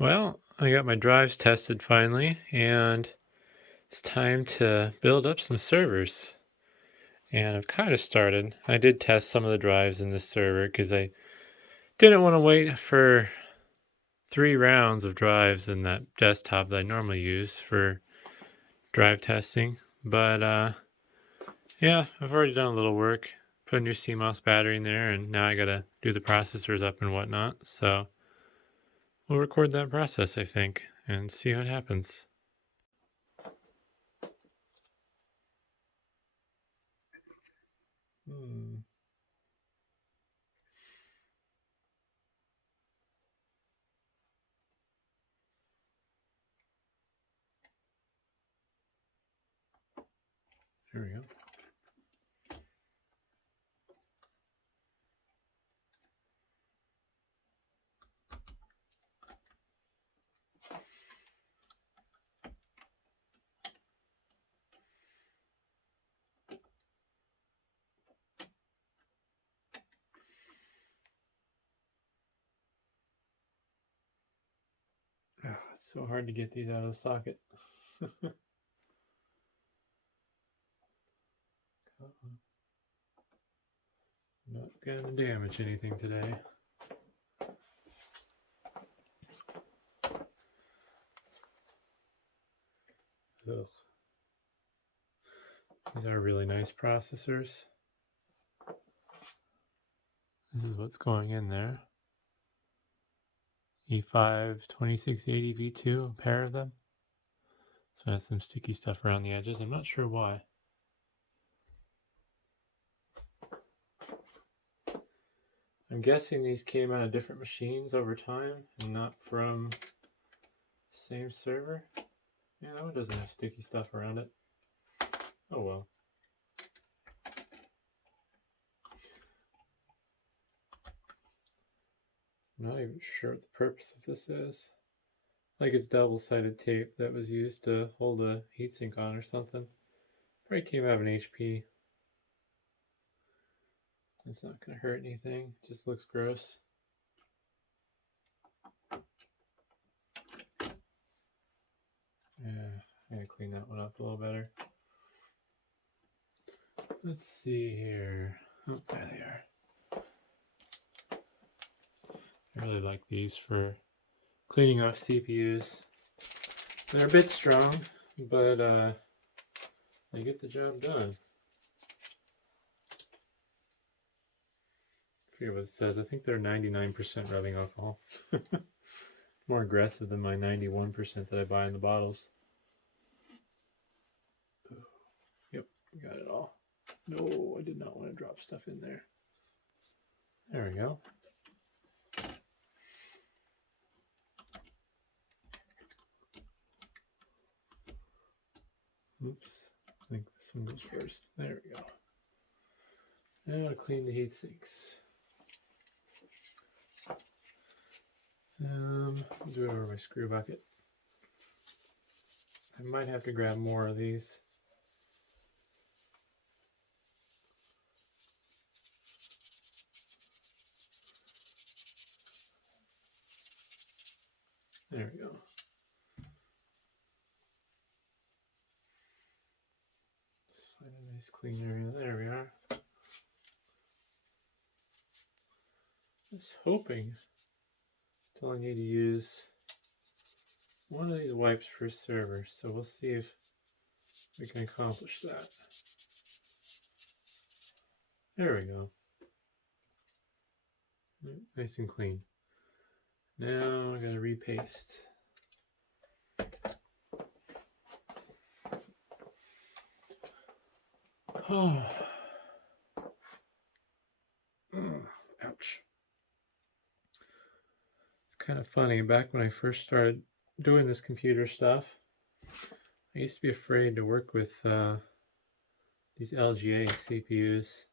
Well, I got my drives tested finally, and it's time to build up some servers. And I've kind of started. I did test some of the drives in this server because I didn't want to wait for 3 rounds of drives in that desktop that I normally use for drive testing. But yeah, I've already done a little work. Put a new CMOS battery in there, and now I gotta do the processors up and whatnot. So we'll record that process, I think, and see what happens. Hmm. Here we go. Oh, it's so hard to get these out of the socket. Not gonna damage anything today. Ugh. These are really nice processors. This is what's going in there. E5 2680 V2, a pair of them. So it has some sticky stuff around the edges. I'm not sure why. I'm guessing these came out of different machines over time and not from the same server. Yeah, that one doesn't have sticky stuff around it. Oh well. I'm not even sure what the purpose of this is. Like it's double-sided tape that was used to hold a heatsink on or something. Probably came out of an HP. It's not going to hurt anything. It just looks gross. Yeah, I gotta clean that one up a little better. Let's see here. Oh, there they are. I really like these for cleaning off CPUs. They're a bit strong, but they get the job done. I forget what it says. I think they're 99% rubbing alcohol. More aggressive than my 91% that I buy in the bottles. Yep, got it all. No, I did not want to drop stuff in there. There we go. Oops, I think this one goes first. There we go. Now to clean the heat sinks. I'll do it over my screw bucket. I might have to grab more of these. There we go. Let's find a nice clean area. There we are. Just hoping until I need to use one of these wipes per server. So we'll see if we can accomplish that. There we go. Nice and clean. Now I gotta repaste. Oh. Ouch. It's kind of funny. Back when I first started doing this computer stuff, I used to be afraid to work with these LGA CPUs.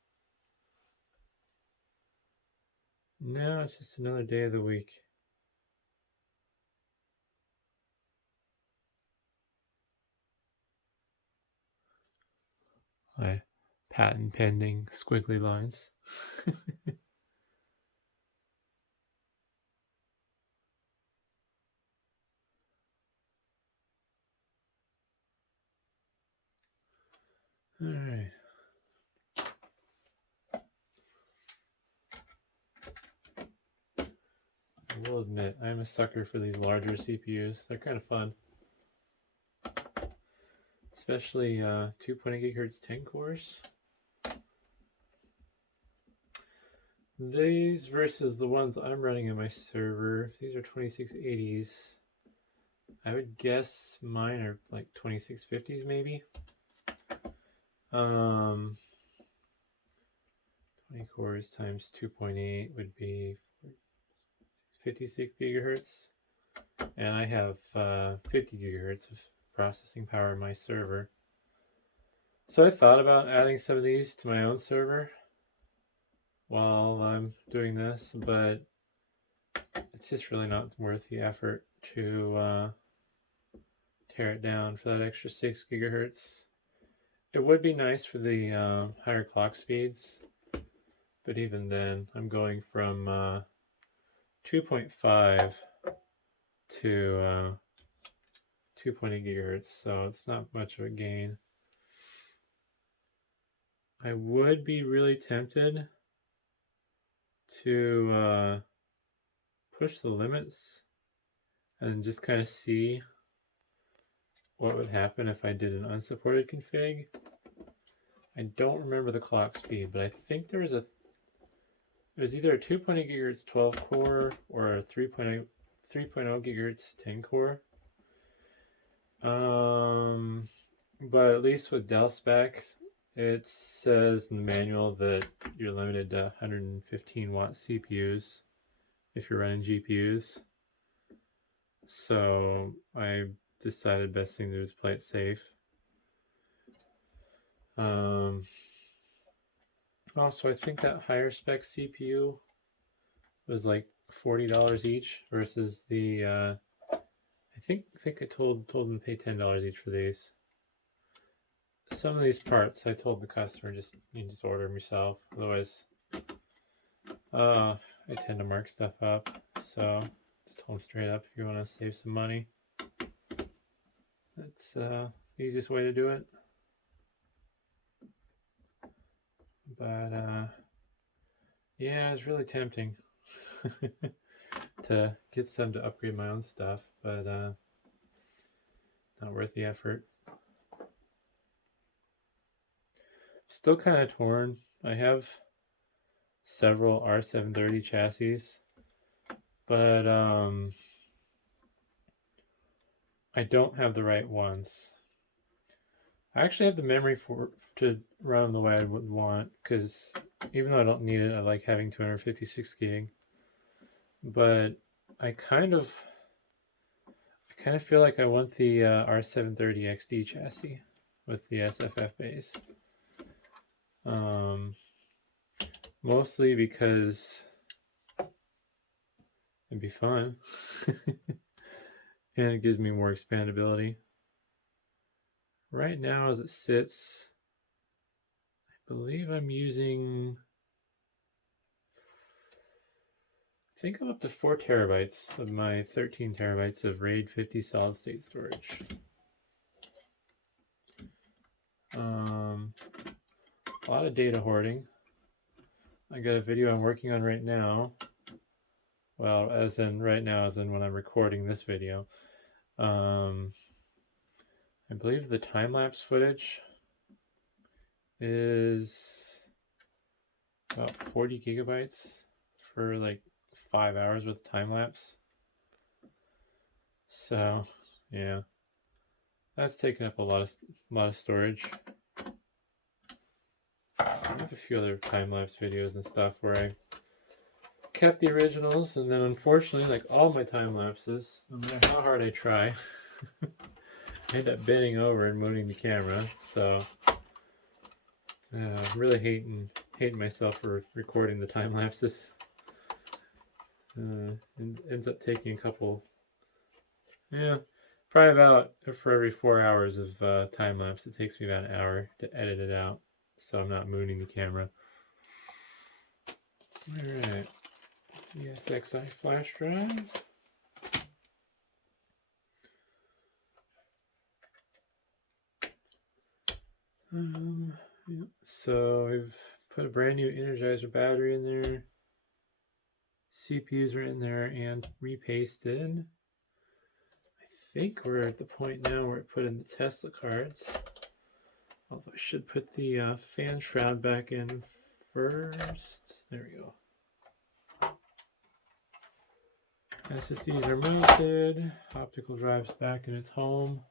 Now it's just another day of the week. My patent pending squiggly lines. All right. I will admit, I'm a sucker for these larger CPUs. They're kind of fun. Especially 2.8 gigahertz 10 cores. These versus the ones I'm running in my server, if these are 2680s, I would guess mine are like 2650s maybe. 20 cores times 2.8 would be 56 gigahertz. And I have 50 gigahertz of processing power in my server. So I thought about adding some of these to my own server while I'm doing this, but it's just really not worth the effort to tear it down for that extra 6 gigahertz. It would be nice for the higher clock speeds, but even then, I'm going from 2.5 to 2.8 gigahertz, so it's not much of a gain. I would be really tempted to push the limits and just kind of see what would happen if I did an unsupported config. I don't remember the clock speed, but I think there was either a 2.8 gigahertz 12 core or a 3.0 gigahertz 10 core. But at least with Dell specs, it says in the manual that you're limited to 115 watt CPUs if you're running GPUs. So I decided best thing to do is play it safe. Also, I think that higher spec CPU was like $40 each versus the I think I told them to pay $10 each for these. Some of these parts I told the customer you just order them yourself. Otherwise, I tend to mark stuff up. So just told them straight up, if you want to save some money, that's the easiest way to do it. But yeah, it's really tempting to get some to upgrade my own stuff, but not worth the effort. Still kind of torn. I have several R730 chassis, but I don't have the right ones. I actually have the memory to run them the way I would want, because even though I don't need it, I like having 256 gig. But I kind of feel like I want the R730 XD chassis with the SFF base. Mostly because it'd be fun and it gives me more expandability. Right now, as it sits, I believe I'm using, I think I'm up to 4 terabytes of my 13 terabytes of RAID 50 solid state storage. A lot of data hoarding. I got a video I'm working on right now. Well, as in right now, as in when I'm recording this video. I believe the time-lapse footage is about 40 gigabytes for like 5 hours with time-lapse. So, yeah, that's taking up a lot of storage. I have a few other time-lapse videos and stuff where I kept the originals, and then unfortunately, like all my time lapses, no matter how hard I try, I end up bending over and moving the camera. So really hating myself for recording the time lapses. And ends up taking a couple, probably about for every 4 hours of time lapse, it takes me about an hour to edit it out, so I'm not mooning the camera. All right. ESXi flash drive. Yeah. So we've put a brand new Energizer battery in there. CPUs are in there and repasted. I think we're at the point now where I put in the Tesla cards. Although I should put the fan shroud back in first. There we go. SSDs are mounted. Optical drive's back in its home.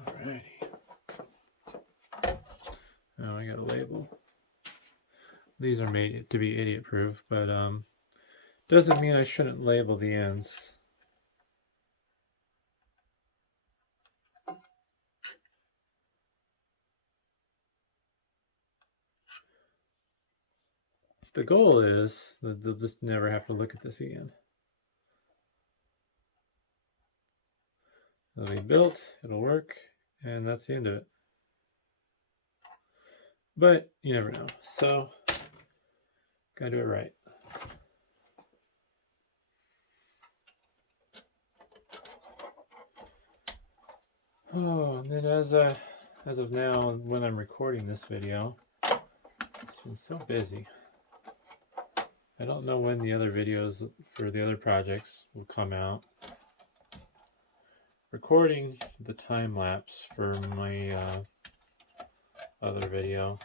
Alrighty. Oh, I got a label. These are made to be idiot proof, but doesn't mean I shouldn't label the ends. The goal is that they'll just never have to look at this again. It'll be built, it'll work, and that's the end of it. But you never know, so gotta do it right. Oh, and then as of now, when I'm recording this video, it's been so busy. I don't know when the other videos for the other projects will come out. Recording the time lapse for my other video.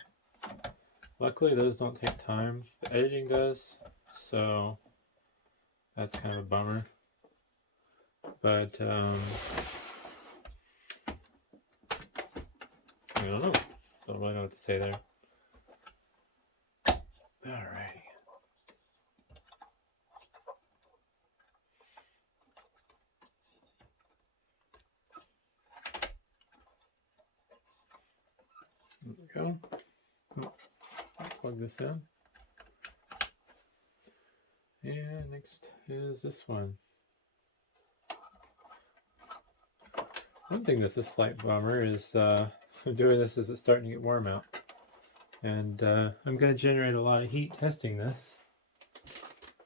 Luckily, those don't take time. The editing does, so that's kind of a bummer. But I don't know. Don't really know what to say there. Alrighty. There we go. Oh, plug this in. And next is this one. One thing that's a slight bummer is doing this as it's starting to get warm out. And I'm going to generate a lot of heat testing this.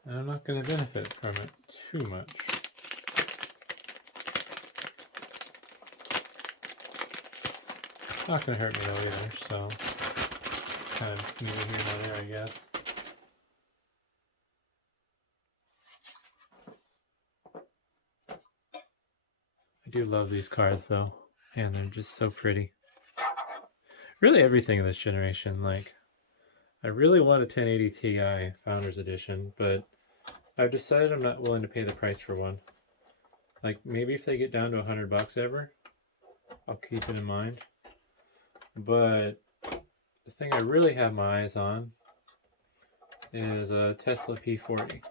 And I'm not going to benefit from it too much. It's not going to hurt me though either, so kind of neither here nor there, I guess. I do love these cards though, and they're just so pretty. Really everything in this generation, like, I really want a 1080 Ti Founders Edition, but I've decided I'm not willing to pay the price for one. Like, maybe if they get down to $100 ever, I'll keep it in mind. But the thing I really have my eyes on is a Tesla P40.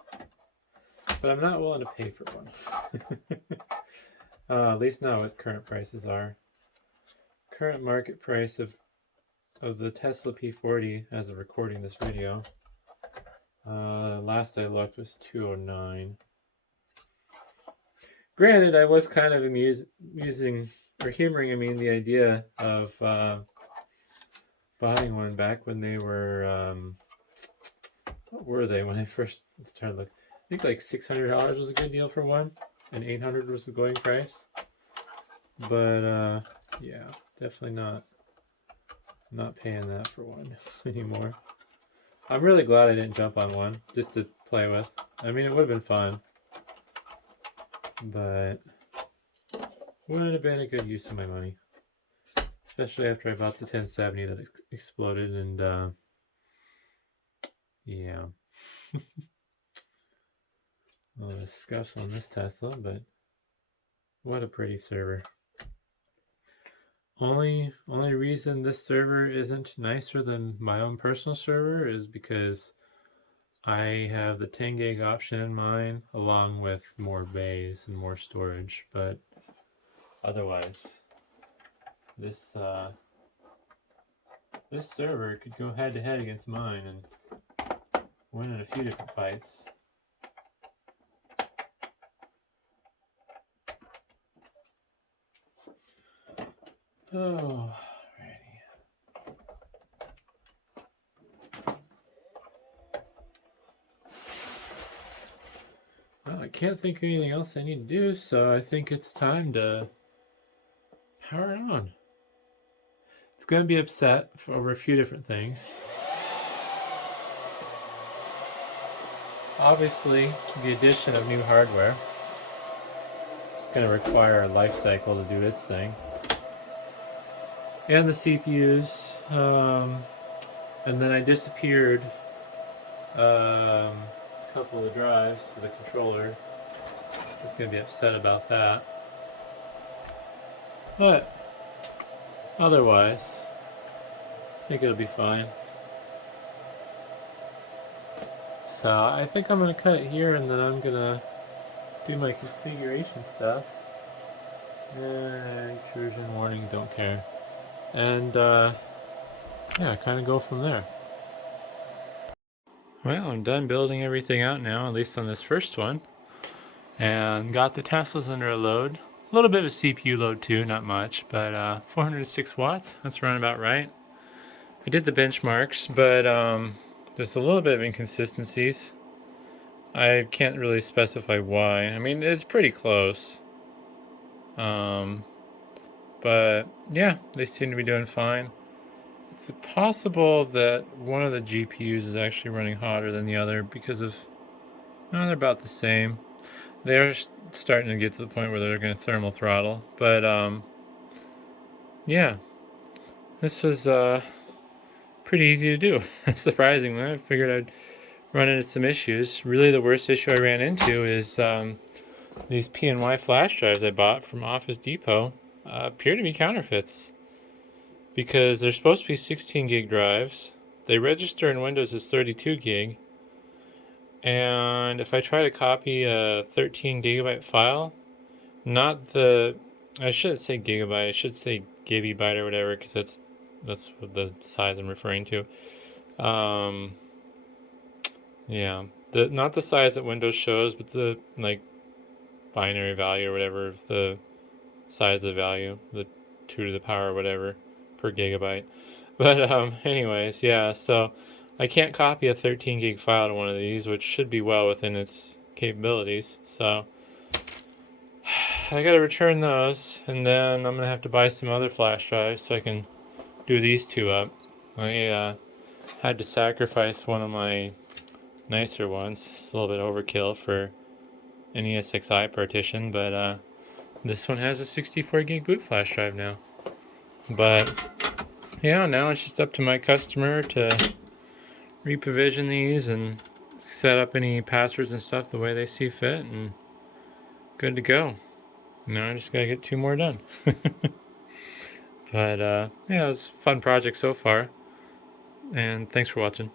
But I'm not willing to pay for one. At least not what current prices are. Current market price of the Tesla P40 as of recording this video, last I looked, was $209. Granted, I was kind of humoring the idea of buying one back when they were, what were they when I first started looking? I think like $600 was a good deal for one, and $800 was the going price. But yeah, definitely not paying that for one anymore. I'm really glad I didn't jump on one just to play with. I mean, it would have been fun, but wouldn't have been a good use of my money, especially after I bought the 1070 that exploded. And yeah. A lot of scuffs on this Tesla, but what a pretty server. Only reason this server isn't nicer than my own personal server is because I have the 10 gig option in mine, along with more bays and more storage. But otherwise, this server could go head to head against mine and win in a few different fights. Oh, righty. Well, I can't think of anything else I need to do, so I think it's time to power it on. It's going to be upset over a few different things. Obviously, the addition of new hardware is going to require a life cycle to do its thing. And the CPUs. And then I disappeared a couple of the drives to the controller. It's going to be upset about that. But otherwise, I think it'll be fine. So I think I'm going to cut it here, and then I'm going to do my configuration stuff. Intrusion warning, don't care. And yeah, kind of go from there. Well, I'm done building everything out now, at least on this first one. And got the Teslas under a load. A little bit of a CPU load too, not much, but 406 watts, that's running about right. I did the benchmarks, but there's a little bit of inconsistencies. I can't really specify why. I mean, it's pretty close. But yeah, they seem to be doing fine. It's possible that one of the GPUs is actually running hotter than the other because of, no, they're about the same. They're starting to get to the point where they're going to thermal throttle. But yeah, this was pretty easy to do. Surprisingly, I figured I'd run into some issues. Really, the worst issue I ran into is these PNY flash drives I bought from Office Depot appear to be counterfeits, because they're supposed to be 16 gig drives. They register in Windows as 32 gig. And if I try to copy a 13 gigabyte file, not the, I shouldn't say gigabyte, I should say gigabyte or whatever, because that's what the size I'm referring to. Yeah, not the size that Windows shows, but the like binary value or whatever of the size of the value, the 2 to the power or whatever per gigabyte. But anyways, yeah, so I can't copy a 13 gig file to one of these, which should be well within its capabilities. So I gotta return those, and then I'm gonna have to buy some other flash drives so I can do these two up. I had to sacrifice one of my nicer ones. It's a little bit overkill for an ESXi partition, but this one has a 64 gig boot flash drive now. But yeah, now it's just up to my customer to reprovision these and set up any passwords and stuff the way they see fit, and good to go. Now I just gotta get 2 more done. But yeah, it was a fun project so far, and thanks for watching.